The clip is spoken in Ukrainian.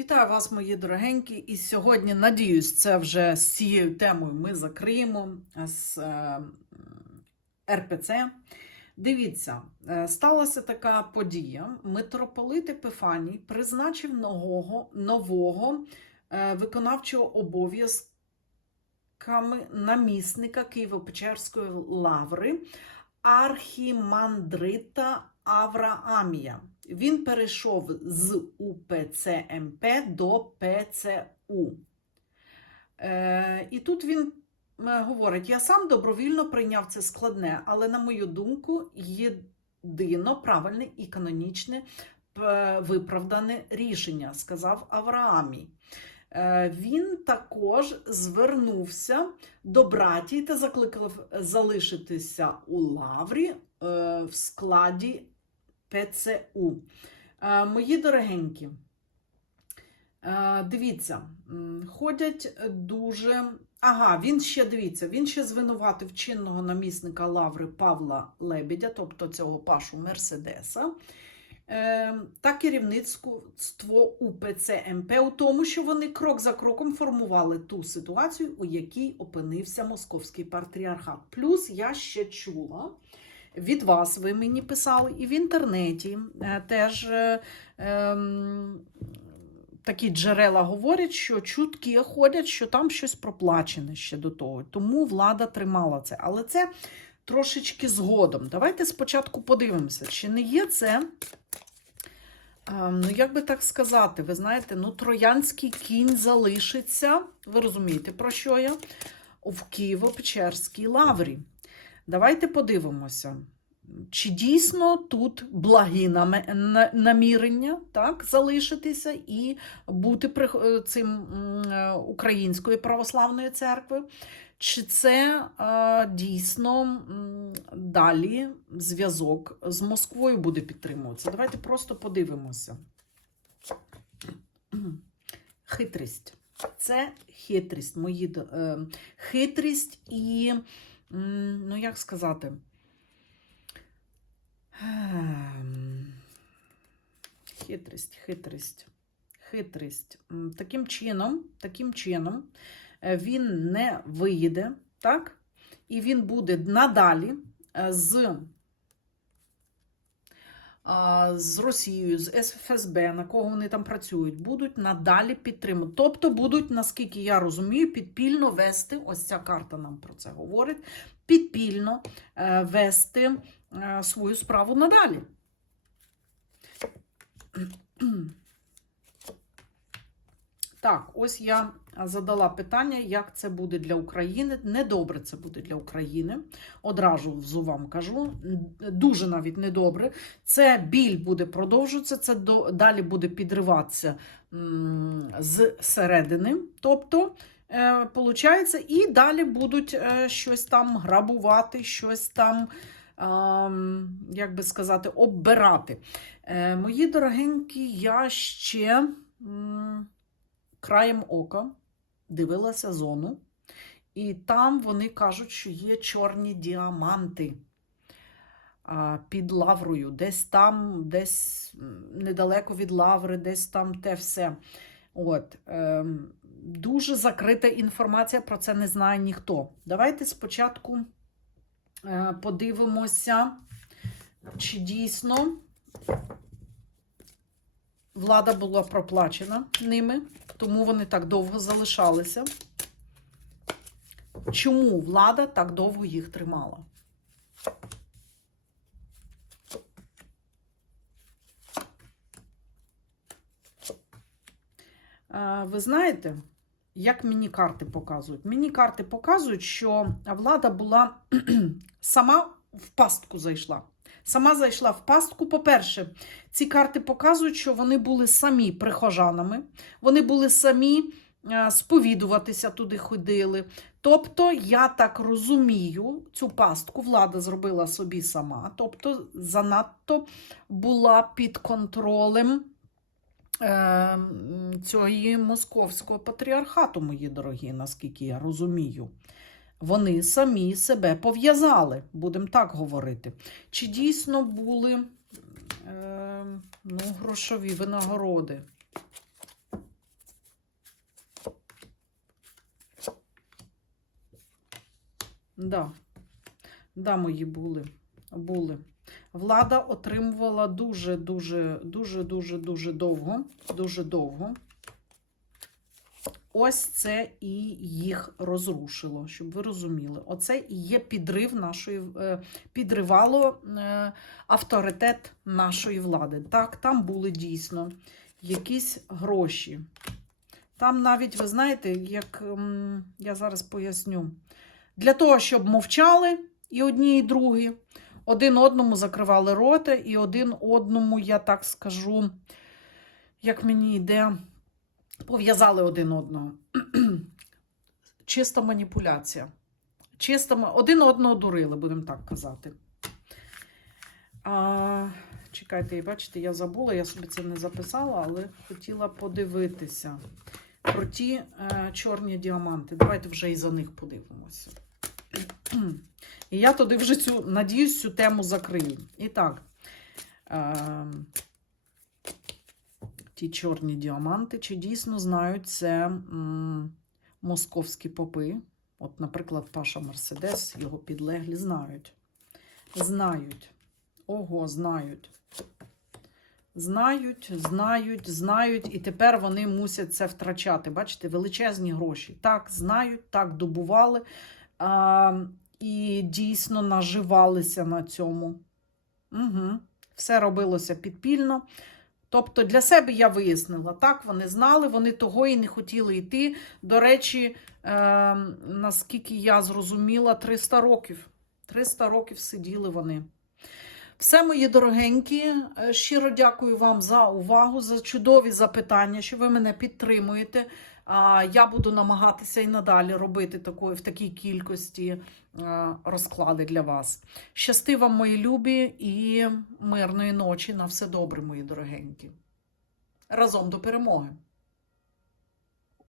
Вітаю вас, мої дорогенькі. І сьогодні, надіюсь, це вже з цією темою ми закриємо з е, РПЦ. Дивіться, е, сталася така подія. Митрополит Епифаній призначив нового, нового е, виконавчого обов'язками намісника Києво-Печерської лаври архімандрита Авраамія. Він перейшов з УПЦ МП до ПЦУ. Е, і тут він е, говорить: я сам добровільно прийняв це складне, але, на мою думку, єдино правильне і канонічне виправдане рішення, сказав Авраамій. Е, Він також звернувся до братії та закликав залишитися у лаврі е, в складі ПЦУ. Мої дорогенькі, дивіться, ходять дуже. Ага, він ще дивіться, він ще звинуватив чинного намісника лаври Павла Лебедя, тобто цього пашу Мерседеса. Е, та керівництво УПЦ МП у тому, що вони крок за кроком формували ту ситуацію, у якій опинився московський патріархат. Плюс я ще чула від вас, ви мені писали, і в інтернеті е, теж е, ем, такі джерела говорять, що чутки ходять, що там щось проплачене ще до того. Тому влада тримала це. Але це трошечки згодом. Давайте спочатку подивимося, чи не є це. Ну, як би так сказати, ви знаєте, ну, троянський кінь залишиться, ви розумієте, про що я? В Києво-Печерській лаврі. Давайте подивимося, чи дійсно тут благі намірення так, залишитися і бути е, цим е, Української православної церкви, чи це е, дійсно далі зв'язок з Москвою буде підтримуватися? Давайте просто подивимося. Хитрість. Це хитрість, мої хитрість і, ну як сказати, Ем, хитрість, хитрість, хитрість. Таким чином, таким чином е, він не виїде, так? І він буде надалі е, з, з Росією, з СФСБ, на кого вони там працюють, будуть надалі підтримувати. Тобто будуть, наскільки я розумію, підпільно вести, ось ця карта нам про це говорить, підпільно е, вести е, свою справу надалі. Так, ось я задала питання, як це буде для України. Недобре це буде для України. Одразу вам кажу. Дуже навіть недобре. Це біль буде продовжуватися, це до, далі буде підриватися з середини. Тобто, е, і далі будуть е, щось там грабувати, щось там. Як би сказати, оббирати. Е, Мої дорогенькі, я ще краєм ока дивилася зону, і там вони кажуть, що є чорні діаманти під лаврою, десь там, десь недалеко від лаври, десь там те все. От, ем, дуже закрита інформація, про це не знає ніхто. Давайте спочатку е, подивимося, чи дійсно влада була проплачена ними, тому вони так довго залишалися. Чому влада так довго їх тримала? Ви знаєте, як мені карти показують? Мені карти показують, що влада була сама в пастку зайшла. Сама зайшла в пастку. По-перше, ці карти показують, що вони були самі прихожанами, вони були самі е, сповідуватися туди ходили. Тобто, я так розумію, цю пастку влада зробила собі сама, тобто занадто була під контролем е, цієї московського патріархату, мої дорогі, наскільки я розумію. Вони самі себе пов'язали, будемо так говорити. Чи дійсно були е, ну, грошові винагороди? Да, да, мої були. були. Влада отримувала дуже-дуже, дуже-дуже, дуже довго, дуже довго. Ось це і їх розрушило, щоб ви розуміли. Оце і є підрив нашої, е, підривало е, авторитет нашої влади. Так, там були дійсно якісь гроші. Там навіть, ви знаєте, як я зараз поясню, для того, щоб мовчали і одні, і другі, один одному закривали рота, і один одному, я так скажу, як мені йде, пов'язали один одного. Чиста маніпуляція. Чиста, один одного дурили, будемо так казати. А, чекайте, бачите, я забула, я собі це не записала, але хотіла подивитися про ті е, чорні діаманти. Давайте вже і за них подивимося. І я туди вже цю, надіюсь, цю тему закрию. І так, е, ті чорні діаманти, чи дійсно знають це м, московські попи? От, наприклад, Паша Мерседес, його підлеглі знають. Знають. Ого, знають. Знають, знають, знають, і тепер вони мусять це втрачати. Бачите, величезні гроші. Так, знають, так добували а, і дійсно наживалися на цьому. Угу. Все робилося підпільно. Тобто для себе я вияснила, так, вони знали, вони того і не хотіли йти. До речі, е, наскільки я зрозуміла, 300 років. 300 років сиділи вони. Все, мої дорогенькі, е, щиро дякую вам за увагу, за чудові запитання, що ви мене підтримуєте. Я буду намагатися і надалі робити такої, в такій кількості е, розклади для вас. Щасти вам, мої любі, і мирної ночі. На все добре, мої дорогенькі. Разом до перемоги!